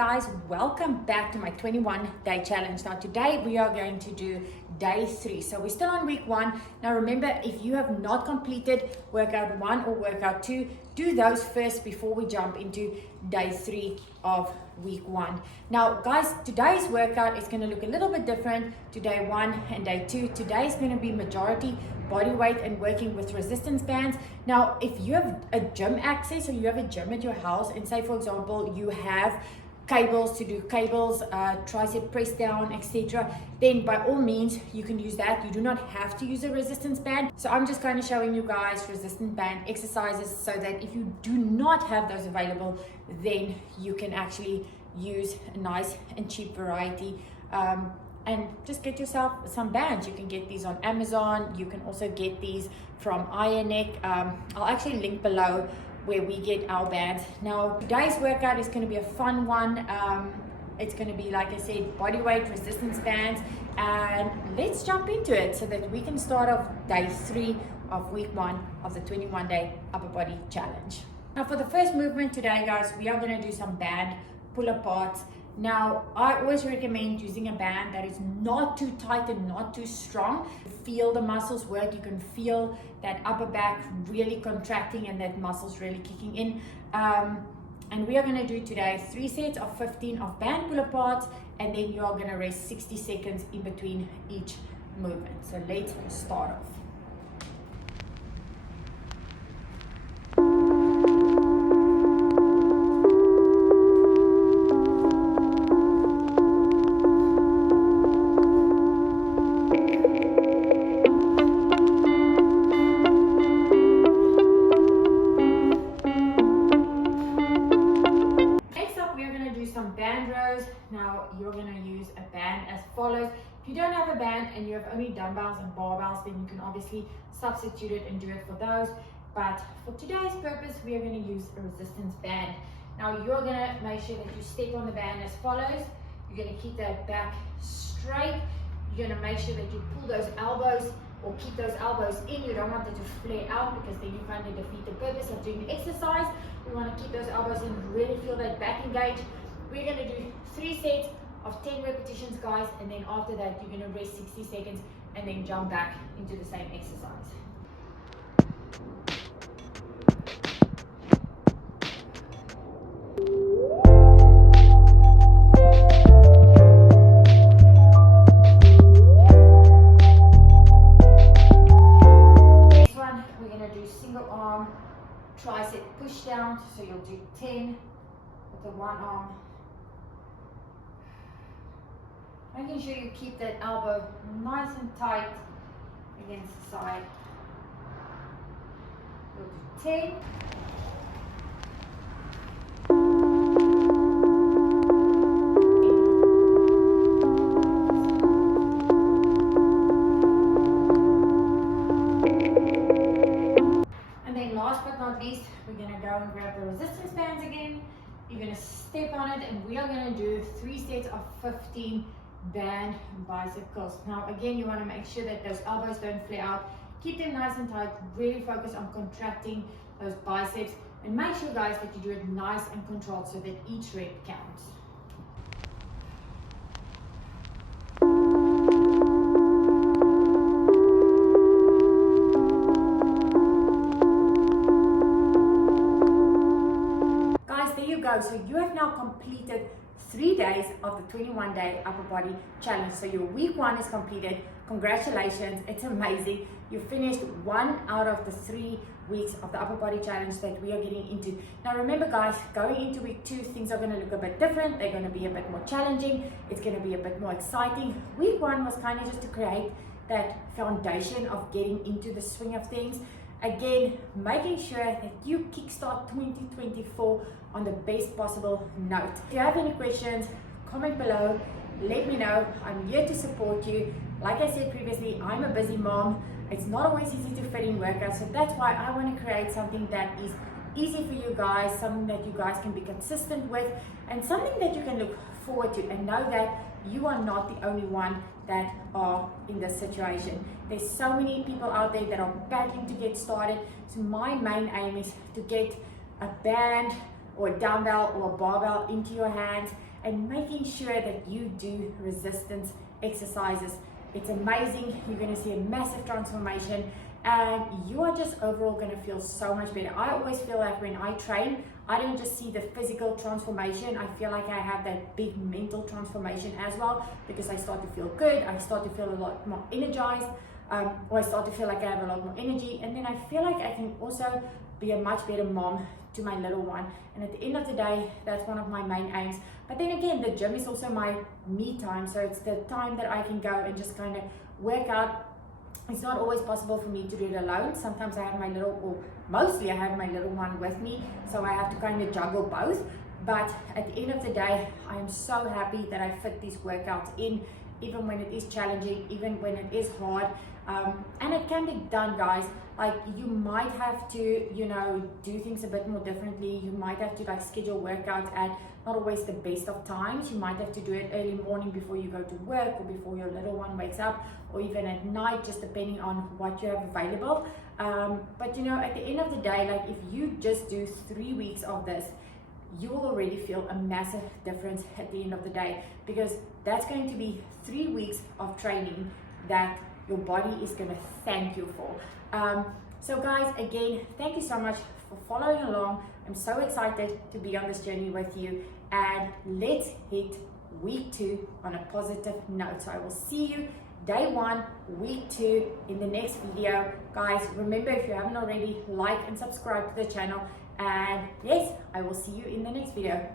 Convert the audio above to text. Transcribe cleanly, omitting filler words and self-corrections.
Guys, welcome back to my 21-day challenge. Now today we are going to do day 3. So we're still on week 1. Now remember, if you have not completed workout 1 or workout 2, do those first before we jump into day 3 of week 1. Now guys, today's workout is going to look a little bit different to day 1 and day 2. Today is going to be majority body weight and working with resistance bands. Now if you have a gym access or you have a gym at your house, and say for example you have cables to do cables, tricep press down, etc., then by all means you can use that. You do not have to use a resistance band. So I'm just kind of showing you guys resistance band exercises so that if you do not have those available, then you can actually use a nice and cheap variety and just get yourself some bands. You can get these on Amazon. You can also get these from Ironneck. I'll actually link below where we get our bands. Now today's workout is going to be a fun one. It's going to be, like I said, body weight resistance bands, and let's jump into it so that we can start off day 3 of week 1 of the 21-day upper body challenge. Now for the first movement today, guys, we are going to do some band pull aparts. Now I always recommend using a band that is not too tight and not too strong. Feel the muscles work. You can feel that upper back really contracting and that muscles really kicking in. And we are going to do today 3 sets of 15 of band pull aparts, and then you are going to rest 60 seconds in between each movement. So let's start off. Now you're going to use a band as follows. If you don't have a band and you have only dumbbells and barbells, then you can obviously substitute it and do it for those. But for today's purpose, we are going to use a resistance band. Now you're going to make sure that you step on the band as follows. You're going to keep that back straight. You're going to make sure that you pull those elbows or keep those elbows in. You don't want it to flare out, because then you kind of defeat the purpose of doing the exercise. We want to keep those elbows in, really feel that back engage. We're going to do 3 sets of 10 repetitions, guys, and then after that you're going to rest 60 seconds and then jump back into the same exercise. Next one, we're going to do single arm tricep push down. So you'll do 10 with the one arm. Making sure you keep that elbow nice and tight against the side. We'll do 10. And then last but not least, we're going to go and grab the resistance bands again. You're going to step on it, and we are going to do 3 sets of 15 band bicep curls. Now again, you want to make sure that those elbows don't flare out. Keep them nice and tight. Really focus on contracting those biceps, and make sure, guys, that you do it nice and controlled so that each rep counts. Guys, there you go. So you have now completed 3 days of the 21-day upper body challenge. So your week 1 is completed. Congratulations, it's amazing. You finished 1 out of the 3 weeks of the upper body challenge that we are getting into. Now remember, guys, going into week 2, things are going to look a bit different. They're going to be a bit more challenging. It's going to be a bit more exciting. Week 1 was kind of just to create that foundation of getting into the swing of things. Again, making sure that you kickstart 2024 on the best possible note. If you have any questions, comment below, let me know. I'm here to support you. Like I said previously, I'm a busy mom. It's not always easy to fit in workouts, so that's why I want to create something that is easy for you guys, something that you guys can be consistent with, and something that you can look forward to and know that you are not the only one that are in this situation. There's so many people out there that are battling to get started. So my main aim is to get a band or a dumbbell or a barbell into your hands and making sure that you do resistance exercises. It's amazing. You're going to see a massive transformation, and you are just overall going to feel so much better. I always feel like when I train, I don't just see the physical transformation, I feel like I have that big mental transformation as well, because I start to feel good, I start to feel a lot more energized, or I start to feel like I have a lot more energy, and then I feel like I can also be a much better mom to my little one. And at the end of the day, that's one of my main aims. But then again, the gym is also my me time, so it's the time that I can go and just kind of work out. It's not always possible for me to do it alone. Sometimes I have my little, or mostly I have my little one with me, so I have to kind of juggle both. But at the end of the day, I am so happy that I fit these workouts in, even when it is challenging, even when it is hard. And it can be done, guys. Like, you might have to, you know, do things a bit more differently. You might have to like schedule workouts at not always the best of times. You might have to do it early morning before you go to work, or before your little one wakes up, or even at night, just depending on what you have available. But you know, at the end of the day, like, if you just do 3 weeks of this, you will already feel a massive difference at the end of the day, because that's going to be 3 weeks of training that your body is going to thank you for. So guys, again, thank you so much for following along. I'm so excited to be on this journey with you, and let's hit week 2 on a positive note. So I will see you day 1, week 2 in the next video. Guys, remember, if you haven't already, like and subscribe to the channel, and yes, I will see you in the next video.